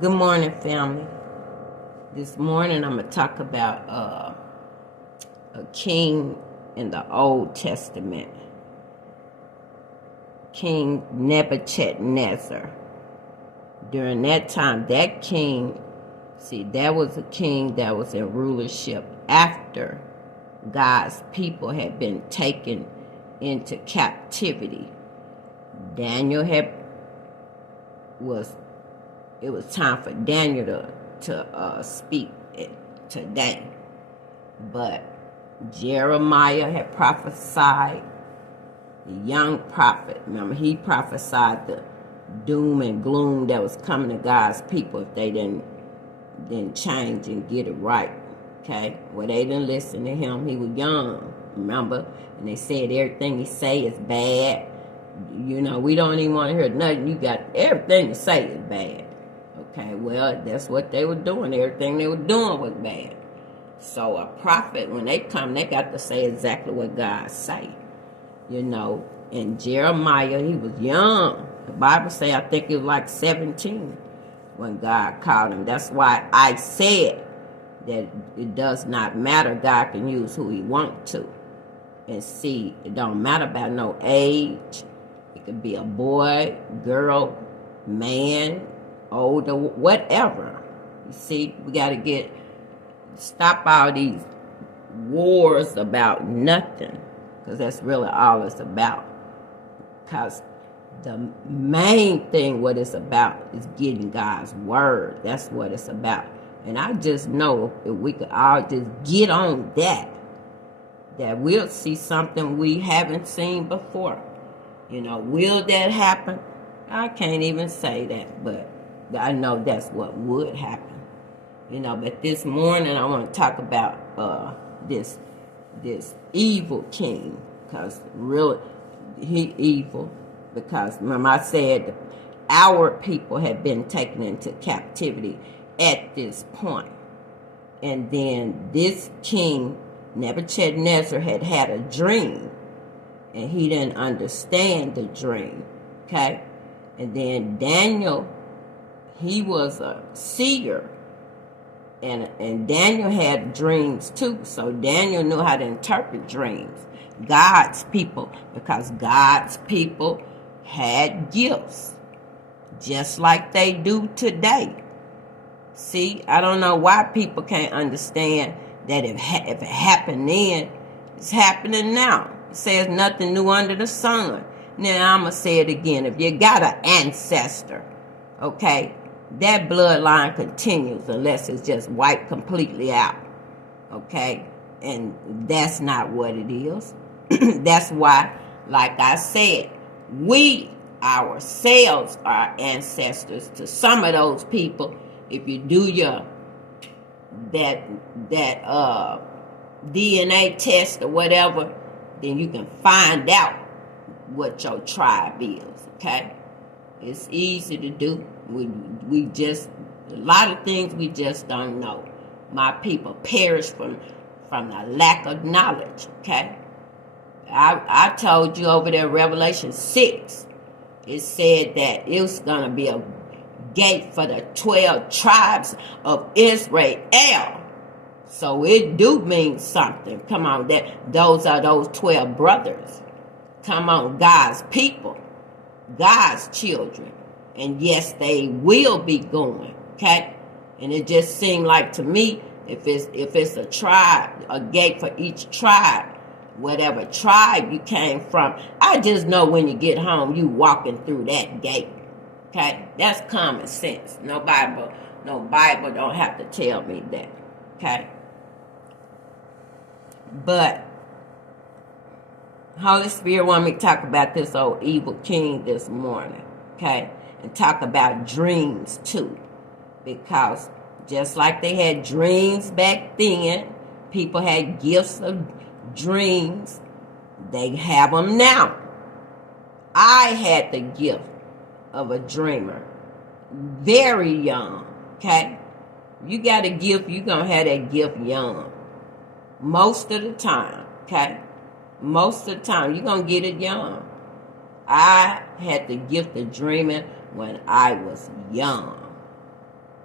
Good morning, family. This morning I'm going to talk about a king in the Old Testament, King Nebuchadnezzar. During that time, that king, that was a king that was in rulership after God's people had been taken into captivity. Daniel it was time for Daniel to speak today. But Jeremiah had prophesied, the young prophet. Remember, he prophesied the doom and gloom that was coming to God's people if they didn't change and get it right. Okay? Well, they didn't listen to him. He was young, remember? And they said everything he say is bad. You know, we don't even want to hear nothing. You got everything you say is bad. Okay, well, that's what they were doing. Everything they were doing was bad. So a prophet, when they come, they got to say exactly what God say. You know, and Jeremiah, he was young. The Bible say, I think he was like 17 when God called him. That's why I said that it does not matter. God can use who he wants to. And see, it don't matter about no age. It could be a boy, girl, man, older, whatever. You see, we got to stop all these wars about nothing, because that's really all it's about. Because the main thing what it's about is getting God's word. That's what it's about. And I just know if we could all just get on that we'll see something we haven't seen before. You know, will that happen? I can't even say that, but I know that's what would happen. You know, but this morning I want to talk about this evil king, because really he evil. Because remember I said our people had been taken into captivity at this point, and then this king Nebuchadnezzar had a dream, and he didn't understand the dream. Okay, and then Daniel, he was a seer, and Daniel had dreams too. So Daniel knew how to interpret dreams. God's people, because God's people had gifts, just like they do today. See, I don't know why people can't understand that if it happened then, it's happening now. It says nothing new under the sun. Now I'm going to say it again. If you got an ancestor, okay, that bloodline continues unless it's just wiped completely out. Okay? And that's not what it is. That's why, like I said, we ourselves are ancestors to some of those people. If you do your that DNA test or whatever, then you can find out what your tribe is. Okay, it's easy to do. We just, a lot of things we just don't know. My people perish from the lack of knowledge. Okay, I told you over there, Revelation 6, it said that it was gonna be a gate for the 12 tribes of Israel. So it do mean something. Come on, those are those 12 brothers. Come on, God's people, God's children. And yes, they will be going. Okay? And it just seemed like to me, if it's a tribe, a gate for each tribe, whatever tribe you came from, I just know when you get home, you walking through that gate. Okay, that's common sense. No Bible don't have to tell me that. Okay, but Holy Spirit want me to talk about this old evil king this morning. Okay, and talk about dreams too, because just like they had dreams back then, people had gifts of dreams. They have them now. I had the gift of a dreamer, very young. Okay, you got a gift, you're gonna have that gift young most of the time. Okay, most of the time you're gonna get it young. I had the gift of dreaming when I was young.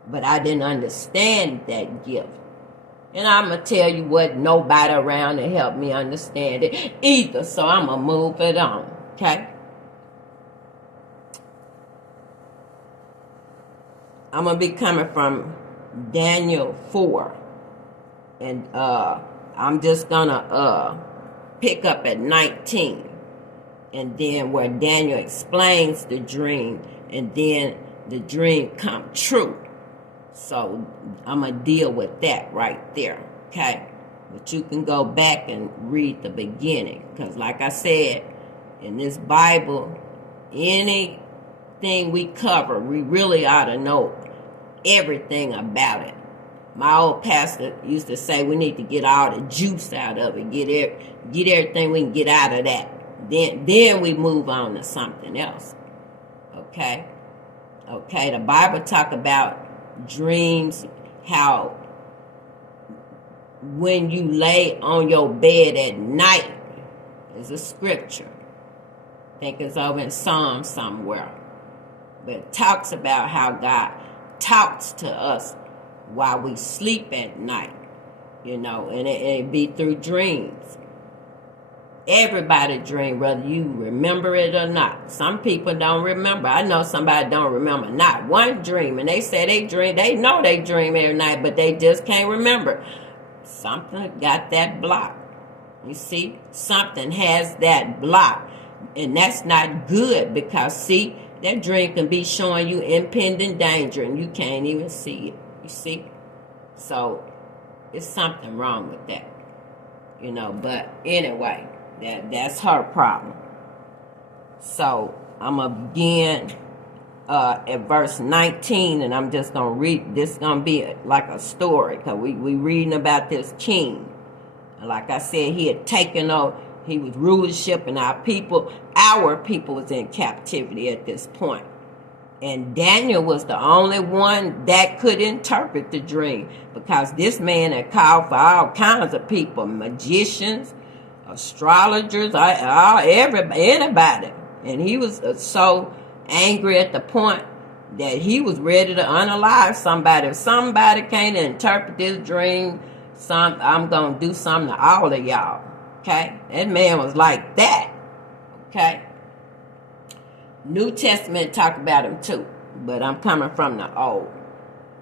but I didn't understand that gift. And I'm going to tell you what, nobody around to help me understand it either. So I'm going to move it on. Okay? I'm going to be coming from Daniel 4. And I'm just going to pick up at 19. And then where Daniel explains the dream. And then the dream come true. So I'm going to deal with that right there, okay? But you can go back and read the beginning. Because like I said, in this Bible, anything we cover, we really ought to know everything about it. My old pastor used to say we need to get all the juice out of it. Get everything we can get out of that. Then we move on to something else, okay? Okay, the Bible talk about dreams, how when you lay on your bed at night, there's a scripture, I think it's over in Psalm somewhere, but it talks about how God talks to us while we sleep at night, and it be through dreams. Everybody dream, whether you remember it or not. Some people don't remember. I know somebody don't remember not one dream. And they say they dream. They know they dream every night, but they just can't remember. Something got that block. You see? Something has that block. And that's not good because, see, that dream can be showing you impending danger and you can't even see it. You see? So, it's something wrong with that. But anyway. That's her problem. So I'm going to begin at verse 19, and I'm just going to read. This is going to be like a story, because we reading about this king. And like I said, he had taken over. He was rulership, and our people was in captivity at this point. And Daniel was the only one that could interpret the dream, because this man had called for all kinds of people, magicians, astrologers, anybody. And he was so angry at the point that he was ready to unalive somebody. If somebody can't interpret this dream, I'm going to do something to all of y'all. Okay? That man was like that. Okay? New Testament talk about him too, but I'm coming from the old.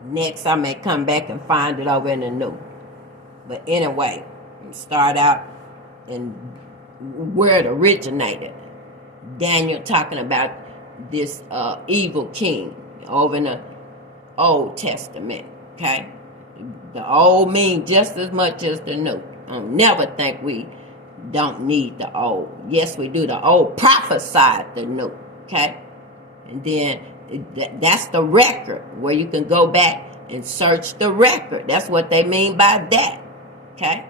Next, I may come back and find it over in the new. But anyway, start out and where it originated. Daniel talking about this evil king over in the Old Testament, okay? The old means just as much as the new. Don't never think we don't need the old. Yes, we do. The old prophesied the new, okay? And then that's the record where you can go back and search the record. That's what they mean by that, okay?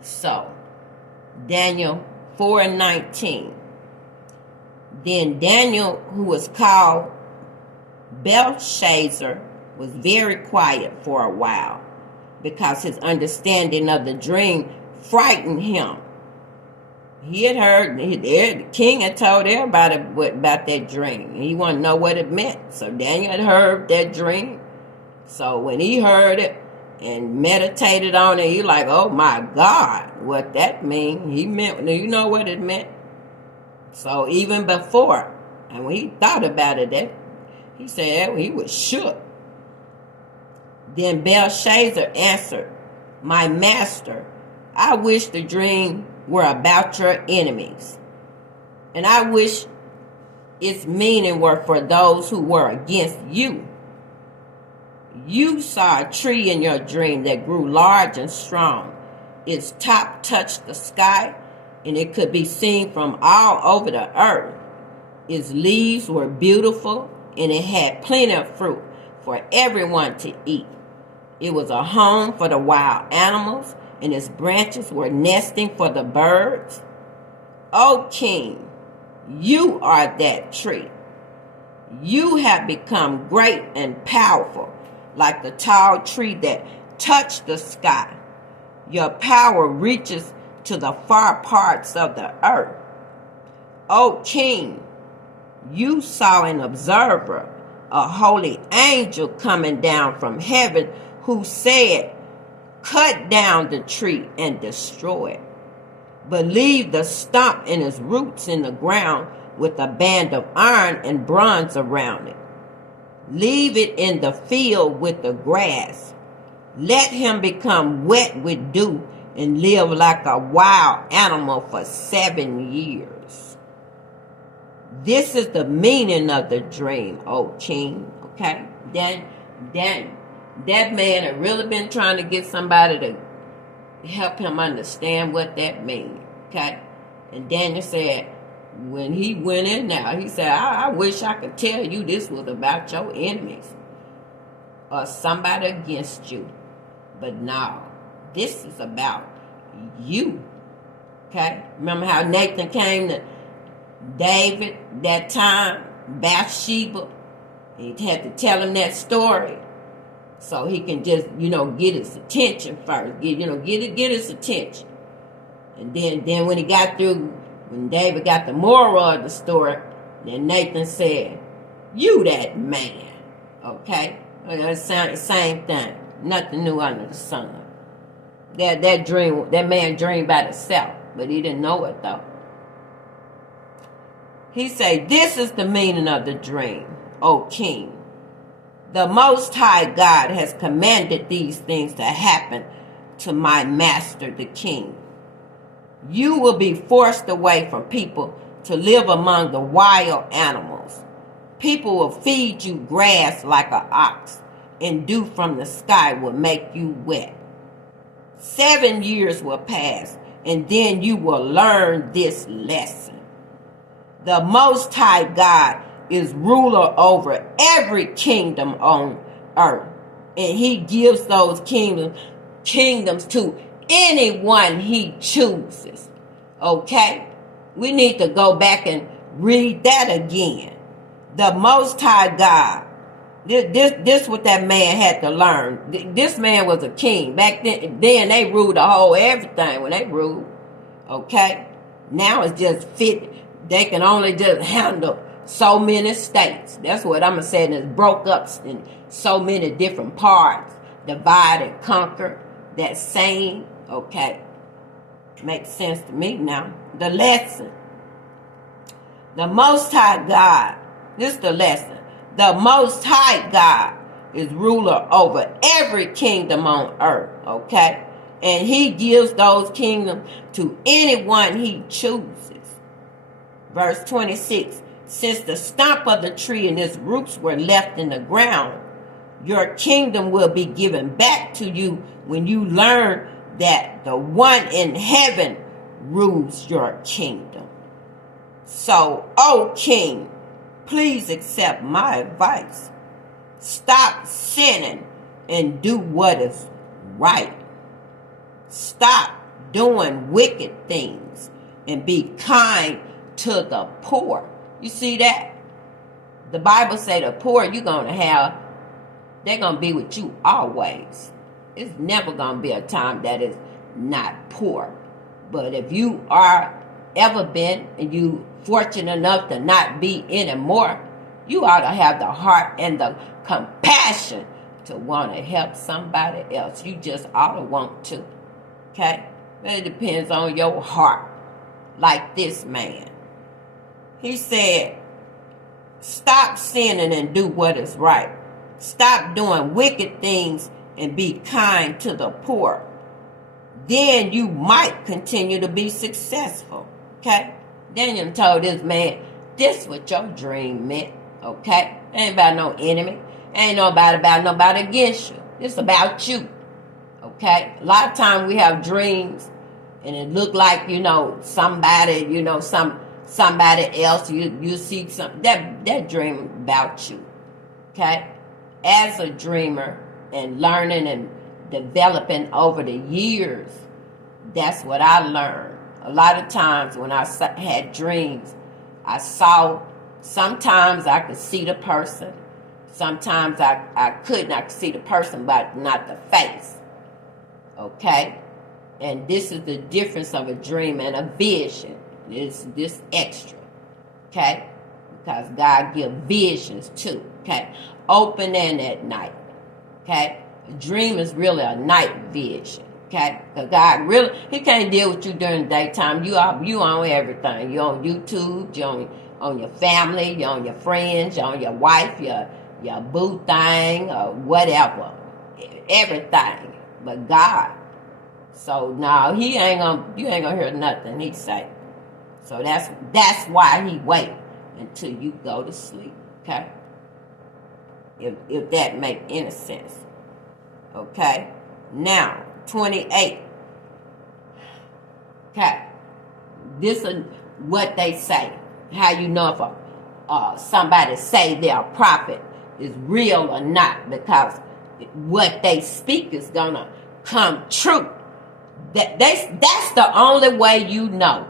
So, Daniel 4:19. Then Daniel, who was called Belshazzar, was very quiet for a while because his understanding of the dream frightened him. He had heard, the king had told everybody about that dream. He wanted to know what it meant. So Daniel had heard that dream. So when he heard it, and meditated on it, he like, oh my God, what that mean? He meant, you know what it meant? So even before, and when he thought about it, he said he was shook. Then Belshazzar answered, my master, I wish the dream were about your enemies, and I wish its meaning were for those who were against you. You saw a tree in your dream that grew large and strong. Its top touched the sky, and it could be seen from all over the earth. Its leaves were beautiful, and it had plenty of fruit for everyone to eat. It was a home for the wild animals, and its branches were nesting for the birds. O king, you are that tree. You have become great and powerful, like the tall tree that touched the sky. Your power reaches to the far parts of the earth. O king, you saw an observer a holy angel coming down from heaven who said, cut down the tree and destroy it, but leave the stump and its roots in the ground with a band of iron and bronze around it. Leave it in the field with the grass. Let him become wet with dew and live like a wild animal for 7 years. This is the meaning of the dream, O king. Okay? Then that man had really been trying to get somebody to help him understand what that means. Okay? And Daniel said, when he went in now, he said, I wish I could tell you this was about your enemies or somebody against you. But no, this is about you. Okay? Remember how Nathan came to David that time, Bathsheba? He had to tell him that story so he can just, get his attention first. Get his attention. And then when he got through, when David got the moral of the story, then Nathan said, you that man. Okay? It's the same thing. Nothing new under the sun. That man dreamed about himself, but he didn't know it though. He said, this is the meaning of the dream, O king. The Most High God has commanded these things to happen to my master, the king. You will be forced away from people to live among the wild animals. People will feed you grass like an ox, and dew from the sky will make you wet. 7 years will pass, and then you will learn this lesson. The Most High God is ruler over every kingdom on earth, and he gives those kingdoms to anyone he chooses. Okay? We need to go back and read that again. The Most High God. This what that man had to learn. This man was a king. Back then they ruled the whole everything when they ruled. Okay? Now it's just fit. They can only just handle so many states. That's what I'm saying. It's broke up in so many different parts. Divide and conquer. That saying. Okay. Makes sense to me now. The lesson. The Most High God. This is the lesson. The Most High God is ruler over every kingdom on earth, okay? And he gives those kingdoms to anyone he chooses. Verse 26, since the stump of the tree and its roots were left in the ground, your kingdom will be given back to you when you learn that the one in heaven rules your kingdom. So, O king, please accept my advice. Stop sinning and do what is right. Stop doing wicked things and be kind to the poor. You see that? The Bible say the poor they're going to be with you always. It's never going to be a time that is not poor. But if you are ever been and you fortunate enough to not be anymore, you ought to have the heart and the compassion to want to help somebody else. You just ought to want to. Okay? But it depends on your heart. Like this man. He said, stop sinning and do what is right. Stop doing wicked things and be kind to the poor. Then you might continue to be successful. Okay? Daniel told this man, this what your dream meant. Okay? Ain't about no enemy. Ain't about nobody against you. It's about you. Okay? A lot of times we have dreams and it look like, somebody, somebody else. You see something. That dream about you. Okay? As a dreamer and learning and developing over the years, that's what I learned. A lot of times when I had dreams, sometimes I could see the person. Sometimes I couldn't. I could see the person, but not the face. Okay? And this is the difference of a dream and a vision. It's this extra. Okay? because God gives visions too. Okay, open and at night. Okay, a dream is really a night vision. Okay, because God really, He can't deal with you during the daytime. You on everything. You on YouTube. You on your family. You on your friends. You on your wife. Your boo thing or whatever. Everything, but God. So now you ain't gonna hear nothing He say. So that's why He wait until you go to sleep. Okay, if that make any sense. Okay, now 28. Okay, this is what they say. How you know if somebody say they're a prophet is real or not, because what they speak is gonna come true. That's the only way you know.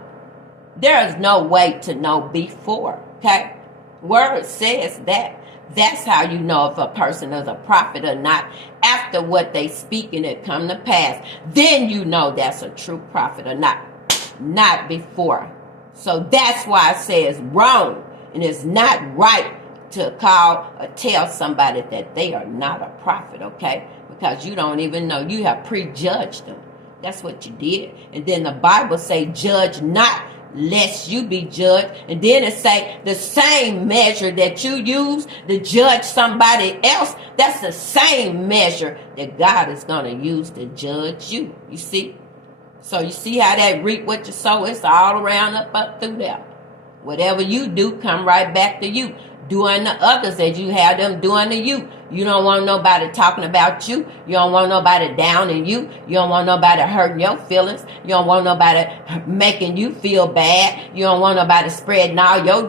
There is no way to know before. Okay, word says that. That's how you know if a person is a prophet or not. After what they speak and it come to pass, then you know that's a true prophet or not. Not before. So that's why I say it's wrong and it's not right to call or tell somebody that they are not a prophet, okay? Because you don't even know. You have prejudged them. That's what you did. And then the Bible say, judge not, lest you be judged. And then it say, the same measure that you use to judge somebody else, that's the same measure that God is going to use to judge you. You see? So you see how that reap what you sow? It's all around up through there. Whatever you do, come right back to you. Doing to others as you have them doing to you. You don't want nobody talking about you. You don't want nobody downing you. You don't want nobody hurting your feelings. You don't want nobody making you feel bad. You don't want nobody spreading all your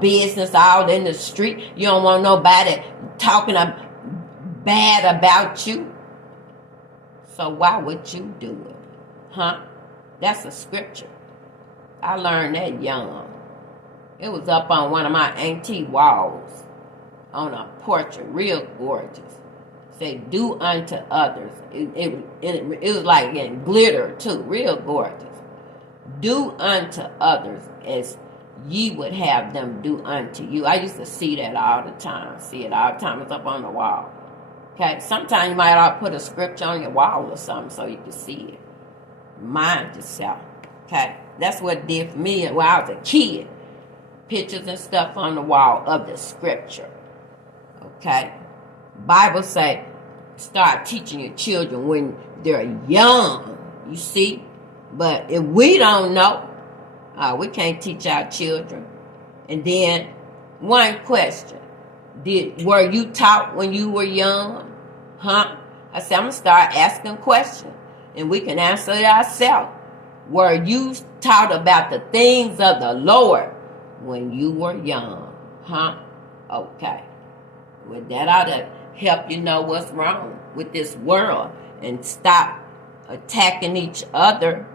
business all in the street. You don't want nobody talking bad about you. So why would you do it? Huh? That's a scripture. I learned that young. It was up on one of my antique walls on a portrait, real gorgeous. Say, do unto others. It was like in glitter too, real gorgeous. Do unto others as ye would have them do unto you. I used to see that all the time. See it all the time. It's up on the wall. Okay, sometimes you might ought to put a scripture on your wall or something so you can see it. Mind yourself. Okay, that's what it did for me when I was a kid. Pictures and stuff on the wall of the scripture. Okay, Bible say start teaching your children when they're young. You see, but if we don't know, we can't teach our children. And then one question: were you taught when you were young? Huh? I said I'm gonna start asking questions, and we can answer it ourselves. Were you taught about the things of the Lord when you were young? Huh? Okay. Well, that ought to help you know what's wrong with this world and stop attacking each other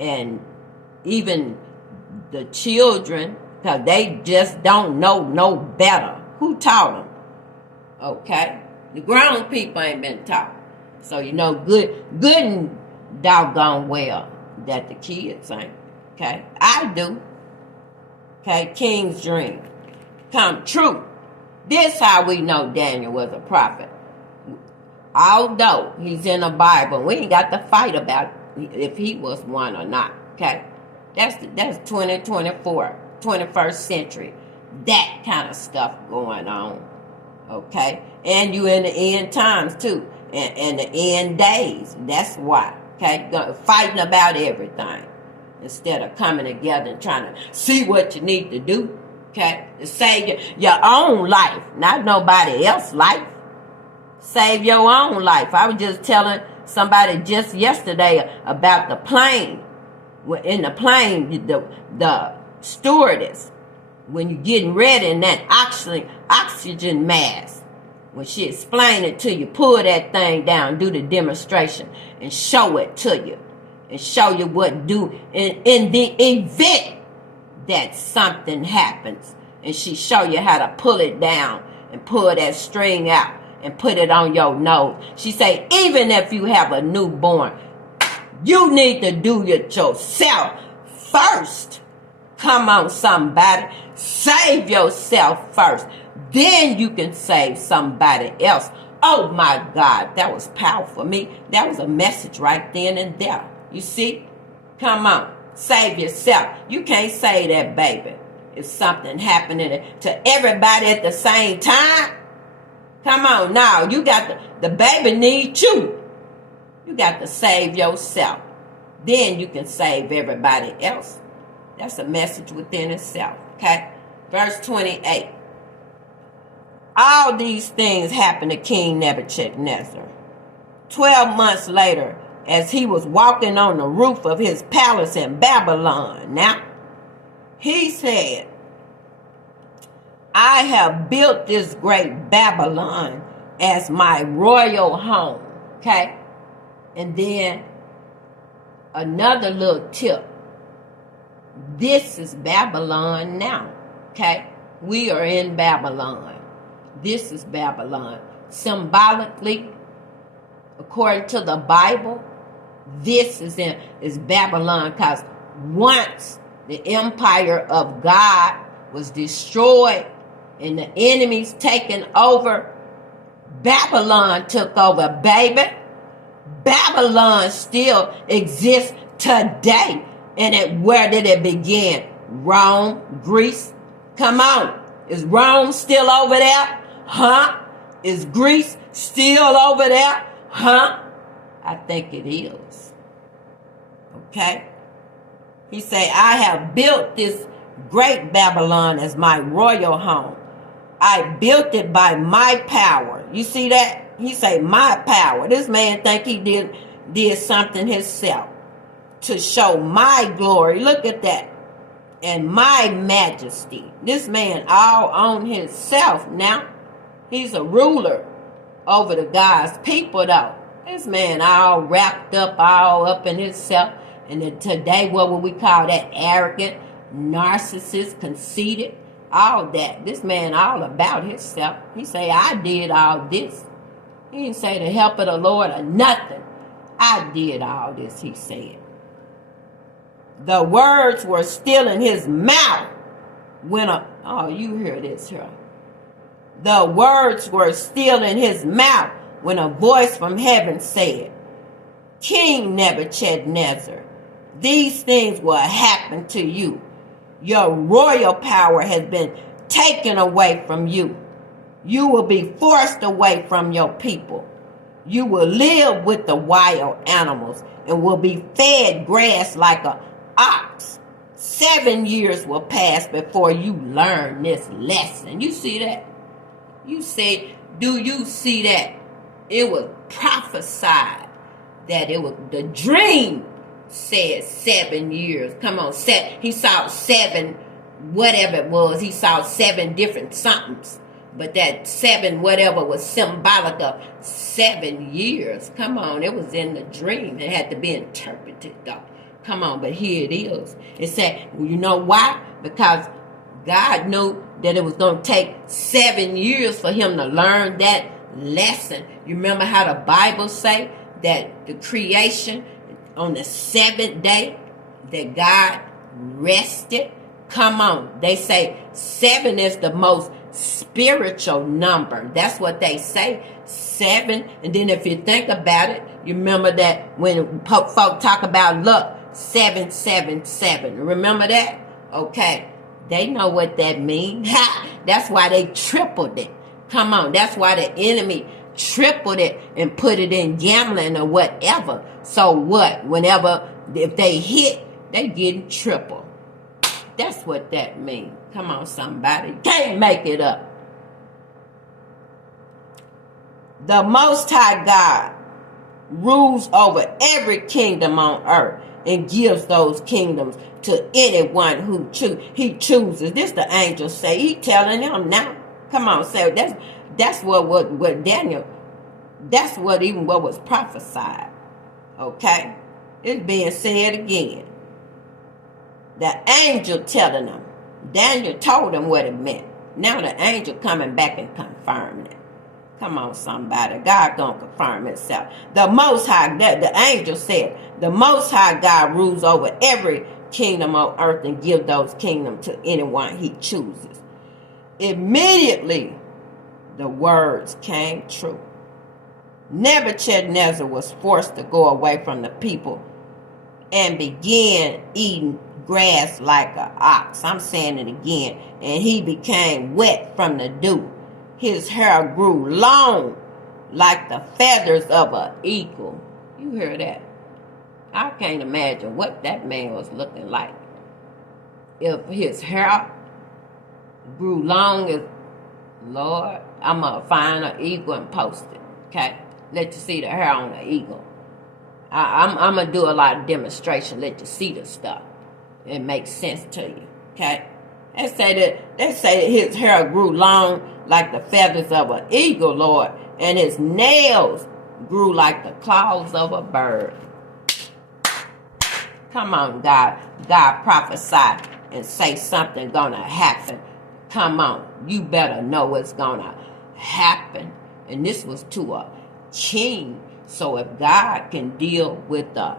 and even the children, because they just don't know no better. Who taught them? Okay. The grown people ain't been taught. So you know good and doggone well that the kids ain't. Okay. I do. Okay, King's dream come true. This how we know Daniel was a prophet. Although he's in the Bible, we ain't got to fight about if he was one or not. Okay, that's 2024, 21st century. That kind of stuff going on. Okay, and you in the end times too, and the end days. That's why. Okay, fighting about everything. Instead of coming together and trying to see what you need to do, okay? To save your own life, not nobody else's life. Save your own life. I was just telling somebody just yesterday about the plane. In the plane, the stewardess, when you're getting ready in that oxygen mask, when she explained it to you, pull that thing down, do the demonstration, and show it to you. And show you what do in the event that something happens. And she show you how to pull it down and pull that string out and put it on your nose. She say, even if you have a newborn, you need to do it yourself first. Come on, somebody. Save yourself first. Then you can save somebody else. Oh my God, that was powerful for me. That was a message right then and there. You see? Come on. Save yourself. You can't save that baby if something happening to everybody at the same time. Come on now. You got the baby needs you. You got to save yourself. Then you can save everybody else. That's a message within itself. Okay? Verse 28. All these things happened to King Nebuchadnezzar. 12 months later, as he was walking on the roof of his palace in Babylon. Now, he said, I have built this great Babylon as my royal home. Okay? And then another little tip. This is Babylon now. Okay? We are in Babylon. This is Babylon. Symbolically, according to the Bible, this is Babylon, because once the empire of God was destroyed and the enemies taken over, Babylon took over, baby. Babylon still exists today. And where did it begin? Rome, Greece. Come on. Is Rome still over there? Huh? Is Greece still over there? Huh? I think it is. Okay? He say, I have built this great Babylon as my royal home. I built it by my power. You see that? He say, my power. This man think he did something himself to show my glory. Look at that. And my majesty. This man all on himself now. He's a ruler over the God's people though. This man all wrapped up, all up in himself. And then today, what would we call that? Arrogant, narcissist, conceited, all that. This man all about himself. He say, I did all this. He didn't say the help of the Lord or nothing. I did all this, he said. The words were still in his mouth when you hear this here. The words were still in his mouth when a voice from heaven said, King Nebuchadnezzar, these things will happen to you. Your royal power has been taken away from you. You will be forced away from your people. You will live with the wild animals and will be fed grass like an ox. 7 years will pass before you learn this lesson. You see that? You say, do you see that? It was prophesied that it was the dream said 7 years. Come on, he saw 7, whatever it was. He saw 7 different somethings. But that 7 whatever was symbolic of 7 years. Come on, it was in the dream. It had to be interpreted though. Come on, but here it is. It said, well, you know why? Because God knew that it was going to take 7 years for him to learn that lesson. You remember how the Bible say that the creation on the 7th day that God rested? Come on. They say 7 is the most spiritual number. That's what they say. 7. And then if you think about it, you remember that when folk talk about luck, 777. Remember that? Okay. They know what that means. That's why they tripled it. Come on. That's why the enemy tripled it and put it in gambling or whatever. So what? If they hit, they getting triple. That's what that means. Come on, somebody. Can't make it up. The Most High God rules over every kingdom on earth and gives those kingdoms to anyone who he chooses. This the angel say. He telling them now. Come on, say that's what Daniel. That's what was prophesied. Okay, it's being said again. The angel telling them. Daniel told them what it meant. Now the angel coming back and confirming it. Come on, somebody. God gonna confirm himself. The Most High, the angel said, the Most High God rules over every kingdom on earth and give those kingdoms to anyone he chooses. Immediately, the words came true. Nebuchadnezzar was forced to go away from the people and began eating grass like an ox. I'm saying it again. And he became wet from the dew. His hair grew long like the feathers of an eagle. You hear that? I can't imagine what that man was looking like. If his hair grew long as, Lord, I'm going to find an eagle and post it. Okay? Let you see the hair on the eagle. I'm going to do a lot of demonstration. Let you see the stuff. It makes sense to you. Okay? They say that his hair grew long like the feathers of an eagle, Lord. And his nails grew like the claws of a bird. Come on, God. God prophesy and say something gonna happen. Come on. You better know what's gonna happen. And this was to a king. So if God can deal with a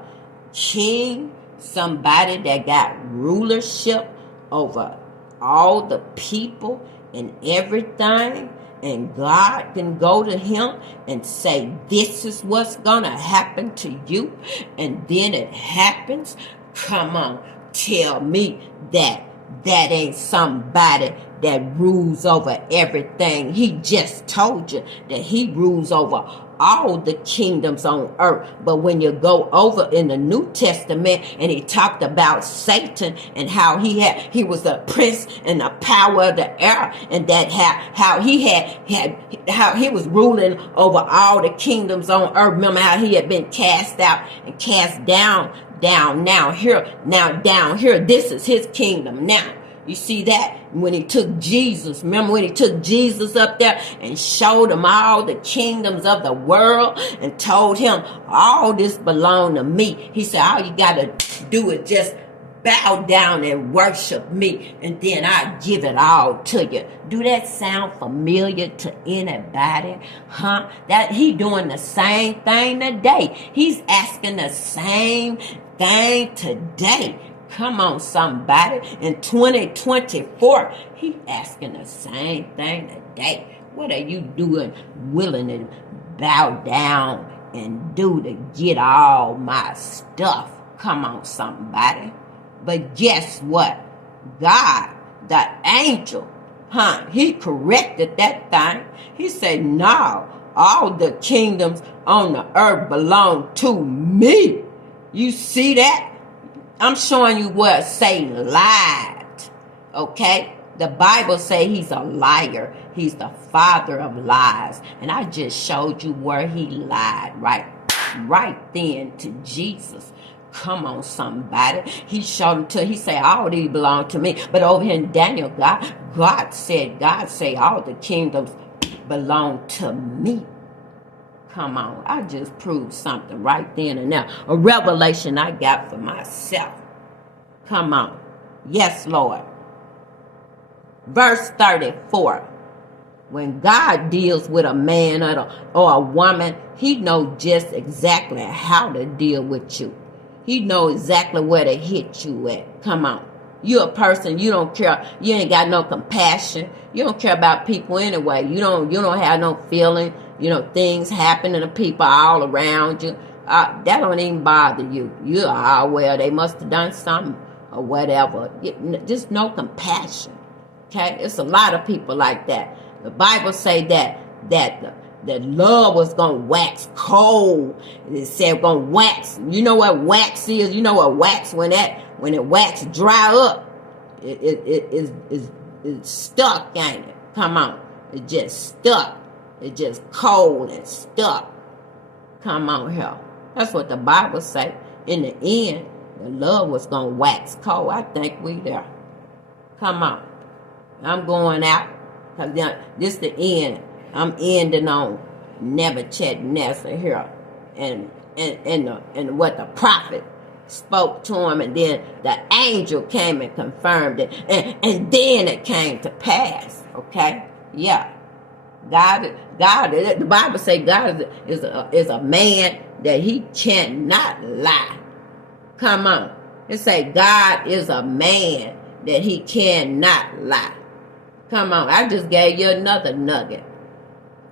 king, somebody that got rulership over all the people and everything, and God can go to him and say, this is what's gonna happen to you, and then it happens. Come on, tell me that ain't somebody that rules over everything. He just told you that he rules over all the kingdoms on earth. But when you go over in the New Testament, and he talked about Satan and how he was the prince and the power of the air, and that how he was ruling over all the kingdoms on earth. Remember how he had been cast out and cast down down here. This is his kingdom now. You see that? When he took Jesus, remember when he took Jesus up there and showed him all the kingdoms of the world and told him all this belonged to me. He said, all you got to do is just bow down and worship me, and then I give it all to you. Do that sound familiar to anybody? Huh? That he doing the same thing today. He's asking the same thing today. Come on, somebody. In 2024, he asking the same thing today. What are you doing willing to bow down and do to get all my stuff? Come on, somebody. But guess what? God, the angel, he corrected that thing. He said, no, all the kingdoms on the earth belong to me. You see that? I'm showing you where Satan lied. Okay? The Bible say he's a liar. He's the father of lies. And I just showed you where he lied right then to Jesus. Come on, somebody. He showed him he said, all these belong to me. But over here in Daniel, God said all the kingdoms belong to me. Come on, I just proved something right then and now. A revelation I got for myself. Come on. Yes, Lord. Verse 34. When God deals with a man or a woman, he knows just exactly how to deal with you. He knows exactly where to hit you at. Come on. You're a person, you don't care. You ain't got no compassion. You don't care about people anyway. You don't have no feeling. Things happen to people all around you. That don't even bother you. You're, well, they must have done something or whatever. Just no compassion. Okay? It's a lot of people like that. The Bible say that love was going to wax cold. It said going to wax. You know what wax is? You know what wax, when it wax dry up, it's stuck, ain't it? Come on. It just stuck. It's just cold and stuck. Come on here. That's what the Bible say. In the end, the love was going to wax cold. I think we there. Come on. I'm going out. Because this the end. I'm ending on Nebuchadnezzar here. And what the prophet spoke to him. And then the angel came and confirmed it. And then it came to pass. Okay? Yeah. God, the Bible say God is a man that he cannot lie. Come on. It say God is a man that he cannot lie. Come on, I just gave you another nugget.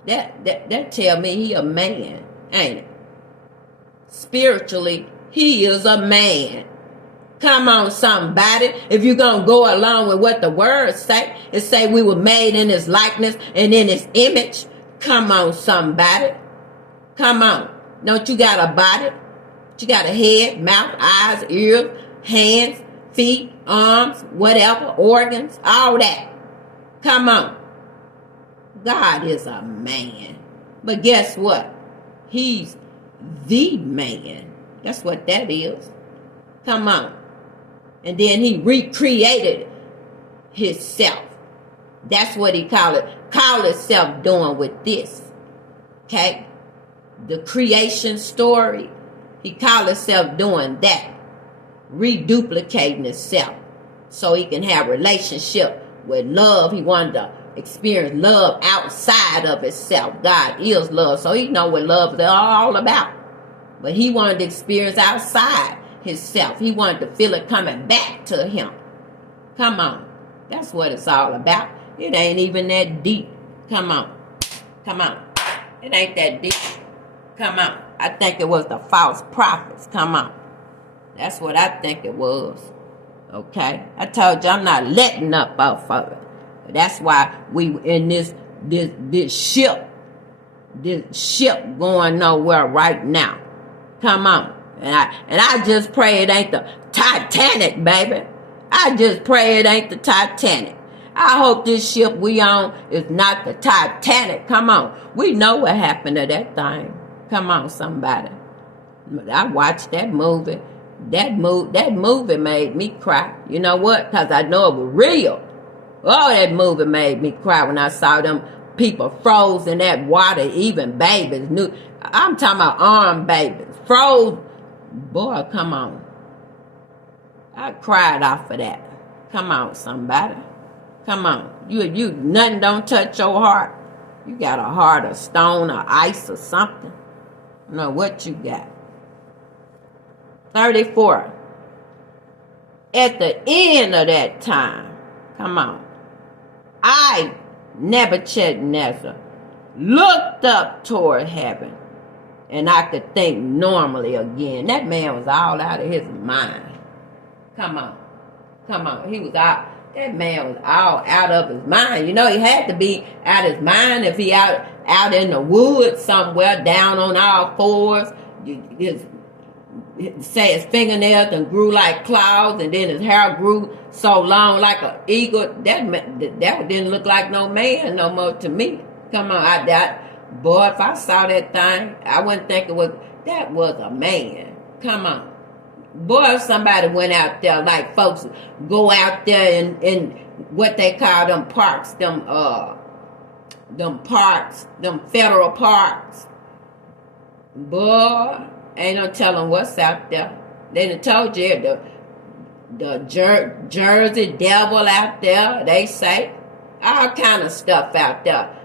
That tell me he a man, ain't it? Spiritually, he is a man. Come on, somebody. If you're going to go along with what the words say, it say we were made in his likeness and in his image. Come on, somebody. Come on. Don't you got a body? You got a head, mouth, eyes, ears, hands, feet, arms, whatever, organs, all that. Come on. God is a man. But guess what? He's the man. That's what that is. Come on. And then he recreated himself. That's what he called it. Call himself doing with this. Okay? The creation story. He called himself doing that. Reduplicating himself. So he can have relationship with love. He wanted to experience love outside of himself. God is love. So he know what love is all about. But he wanted to experience outside himself. He wanted to feel it coming back to him. Come on. That's what it's all about. It ain't even that deep. Come on. Come on. It ain't that deep. Come on. I think it was the false prophets. Come on. That's what I think it was. Okay? I told you I'm not letting up off of it. That's why we in this ship going nowhere right now. Come on. And I just pray it ain't the Titanic, baby. I just pray it ain't the Titanic. I hope this ship we on is not the Titanic. Come on. We know what happened to that thing. Come on, somebody. I watched that movie. That movie made me cry. You know what? Because I know it was real. Oh, that movie made me cry when I saw them people froze in that water, even babies. I'm talking about armed babies. Froze. Boy, come on. I cried off of that. Come on, somebody. Come on. You nothing don't touch your heart. You got a heart of stone or ice or something. I don't know what you got. 34. At the end of that time, come on, I, Nebuchadnezzar, looked up toward heaven, and I could think normally again. That man was all out of his mind. Come on. Come on. He was out. That man was all out of his mind. You know, he had to be out of his mind if he out in the woods somewhere, down on all fours. Say his fingernails and grew like clouds, and then his hair grew so long like an eagle. That didn't look like no man no more to me. Come on, boy, if I saw that thing, I wouldn't think that was a man. Come on. Boy, if somebody went out there, like folks go out there in what they call them parks, them federal parks. Boy, ain't no telling what's out there. They done told you the Jersey Devil out there, they say. All kind of stuff out there.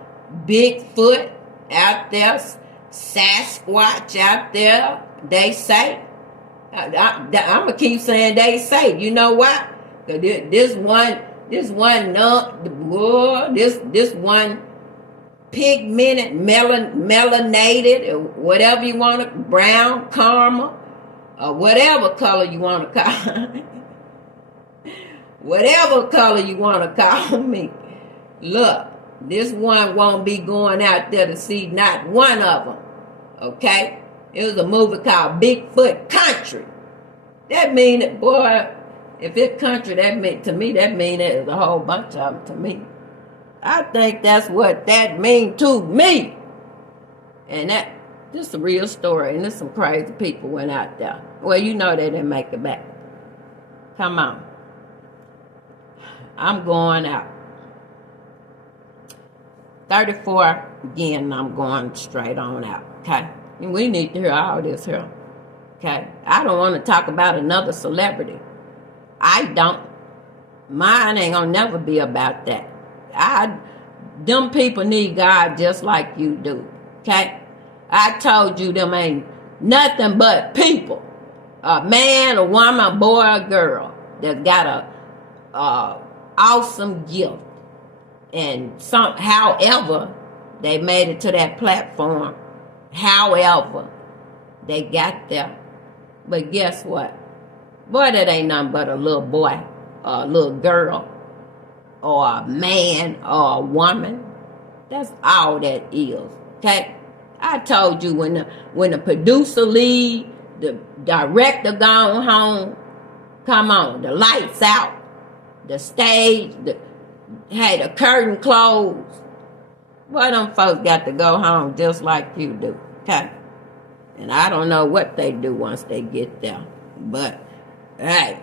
Bigfoot out there. Sasquatch out there, they say. I'm going to keep saying they say. You know why? This one pigmented, melanated, or whatever you want to, brown, caramel, or whatever color you want to call whatever color you want to call me. Look, this one won't be going out there to see not one of them. Okay? It was a movie called Bigfoot Country. That mean that, boy, if it's country, that mean there's a whole bunch of them to me. I think that's what that mean to me. And this is a real story, and there's some crazy people went out there. Well, you know they didn't make it back. Come on. I'm going out. 34, again, I'm going straight on out, okay? And we need to hear all this here, okay? I don't want to talk about another celebrity. I don't. Mine ain't gonna never be about that. Them people need God just like you do, okay? I told you them ain't nothing but people, a man, a woman, a boy, a girl that got a awesome gift, and however they made it to that platform, however they got there. But guess what? Boy, that ain't nothing but a little boy, or a little girl, or a man, or a woman. That's all that is. Okay? I told you, when the producer leave, the director gone home, come on, the lights out, the stage, the curtain closed. Well, them folks got to go home just like you do. Okay? And I don't know what they do once they get there. But, hey,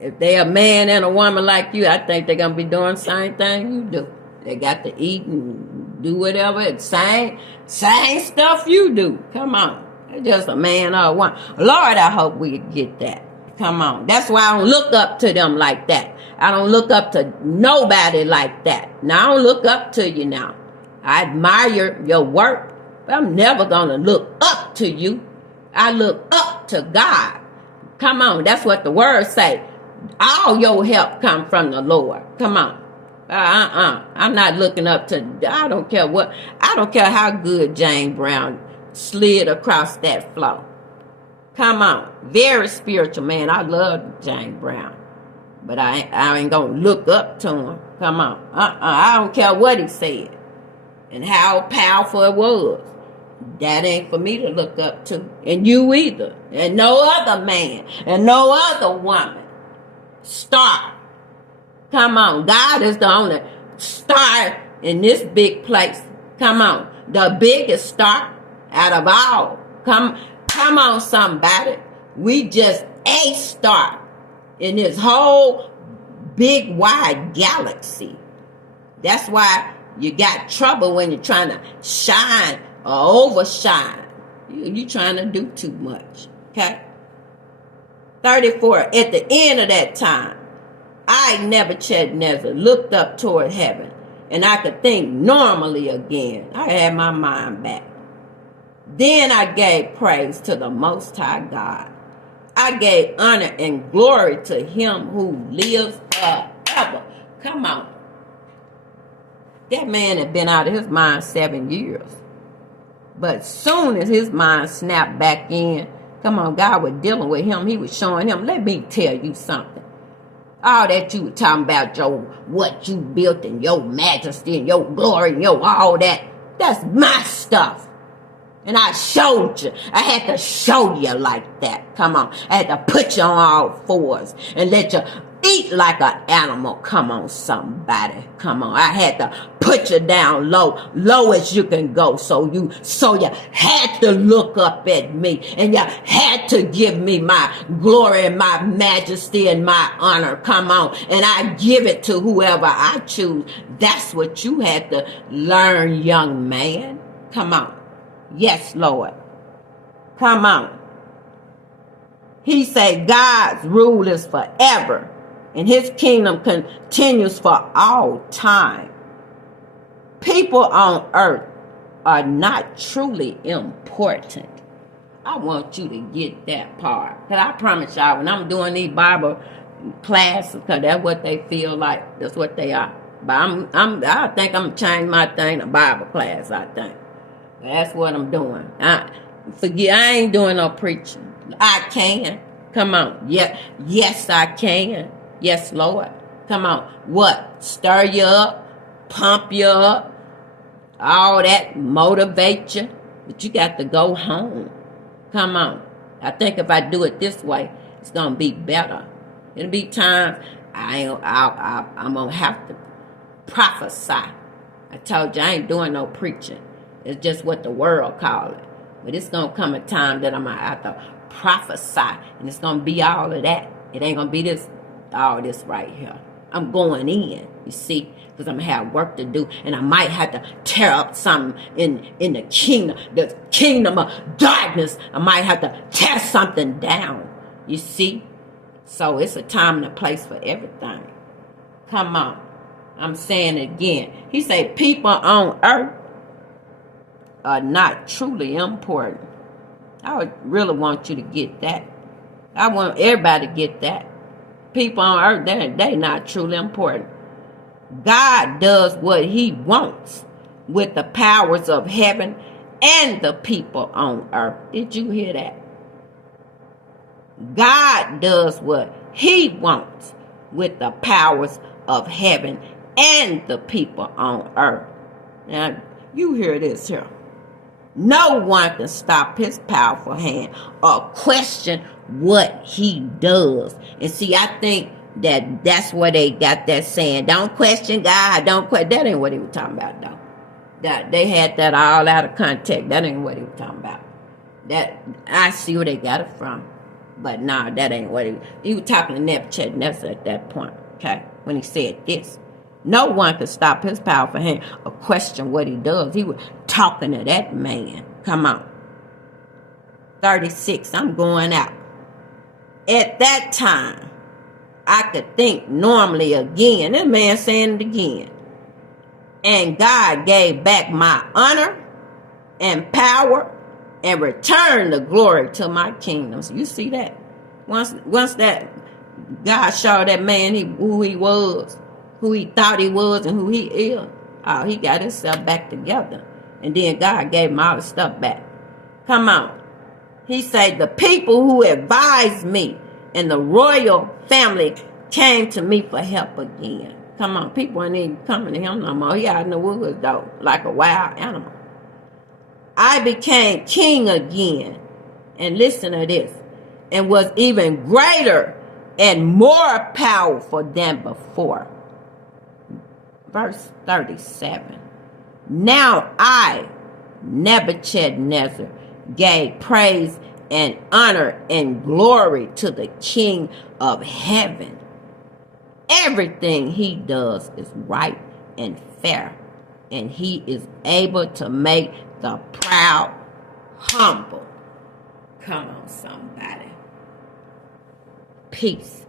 if they a man and a woman like you, I think they're going to be doing the same thing you do. They got to eat and do whatever. It's same stuff you do. Come on. It's just a man or a woman. Lord, I hope we get that. Come on. That's why I don't look up to them like that. I don't look up to nobody like that. Now, I don't look up to you now. I admire your work, but I'm never going to look up to you. I look up to God. Come on. That's what the word say. All your help come from the Lord. Come on. I'm not looking up to, I don't care how good James Brown slid across that floor. Come on. Very spiritual man. I love James Brown. But I ain't gonna look up to him. Come on. I don't care what he said and how powerful it was. That ain't for me to look up to. And you either. And no other man. And no other woman. Star. Come on. God is the only star in this big place. Come on. The biggest star out of all. Come on, somebody. We just a star in this whole big wide galaxy. That's why you got trouble when you're trying to shine or overshine. You're trying to do too much. Okay? 34. At the end of that time, I, Nebuchadnezzar, looked up toward heaven, and I could think normally again. I had my mind back. Then I gave praise to the Most High God. I gave honor and glory to him who lives forever. Come on. That man had been out of his mind 7 years. But soon as his mind snapped back in, come on, God was dealing with him. He was showing him, let me tell you something. All that you were talking about, what you built and your majesty and your glory and your all that, that's my stuff. And I showed you. I had to show you like that. Come on. I had to put you on all fours and let you eat like an animal. Come on, somebody. Come on. I had to put you down low as you can go. So you had to look up at me, and you had to give me my glory and my majesty and my honor. Come on. And I give it to whoever I choose. That's what you had to learn, young man. Come on. Yes, Lord. Come on. He said God's rule is forever, and his kingdom continues for all time. People on earth are not truly important. I want you to get that part. Because I promise y'all, when I'm doing these Bible classes, because that's what they feel like. That's what they are. But I think I'm going to change my thing to Bible class, I think. That's what I'm doing. I ain't doing no preaching. I can. Come on. Yes, I can. Yes, Lord. Come on. What? Stir you up, pump you up, all that, motivate you. But you got to go home. Come on. I think if I do it this way, it's going to be better. It'll be times I'm going to have to prophesy. I told you I ain't doing no preaching. It's just what the world call it. But it's going to come a time that I'm going to have to prophesy. And it's going to be all of that. It ain't going to be all this right here. I'm going in, you see, because I'm going to have work to do. And I might have to tear up something in the kingdom of darkness. I might have to tear something down, you see. So it's a time and a place for everything. Come on. I'm saying it again. He said people on earth are not truly important. I would really want you to get that. I want everybody to get that. People on earth, they not truly important. God does what he wants with the powers of heaven and the people on earth. Did you hear that? God does what he wants with the powers of heaven and the people on earth. Now, you hear this here. No one can stop his powerful hand or question what he does. And see, I think that's where they got that saying, don't question God, don't question. That ain't what he was talking about, though. That they had that all out of context. That ain't what he was talking about. That I see where they got it from. But nah, that ain't what he was talking to Nebuchadnezzar at that point, okay, when he said this. No one could stop his powerful hand or question what he does. He was talking to that man. Come on. 36, I'm going out. At that time, I could think normally again. This man saying it again. And God gave back my honor and power and returned the glory to my kingdom. So you see that? Once that God showed that man who he was, who he thought he was, and who he is, he got himself back together. And then God gave him all the stuff back. Come on. He said, the people who advised me and the royal family came to me for help again. Come on. People ain't even coming to him no more. He out in the woods, though, like a wild animal. I became king again. And listen to this. And was even greater and more powerful than before. Verse 37. Now I, Nebuchadnezzar, gave praise and honor and glory to the King of heaven. Everything he does is right and fair, and he is able to make the proud humble. Come on, somebody. Peace.